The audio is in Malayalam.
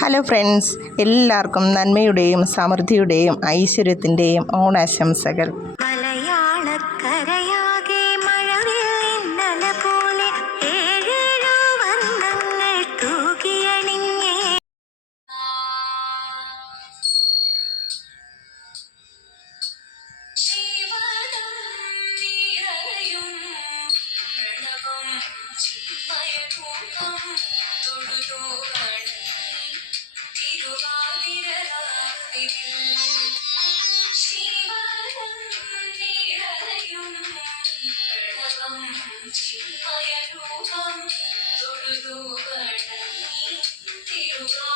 ഹലോ ഫ്രണ്ട്സ്, എല്ലാവർക്കും നന്മയുടെയും സമൃദ്ധിയുടെയും ഐശ്വര്യത്തിൻ്റെയും ഓണാശംസകൾ. മലയാളക്കരയാകെ മഴവില്ലിന്നല പോലെ ഏഴേഴു വർണ്ണങ്ങൾ തൂകിയണിഞ്ഞേ. ശിവനം നിറയും പ്രണവം ചിന്മയരൂപം തൊഴുതോ ശിവനം നിറയും പ്രണവം ചിന്മയരൂപം തൊഴുതോ തിരുവാ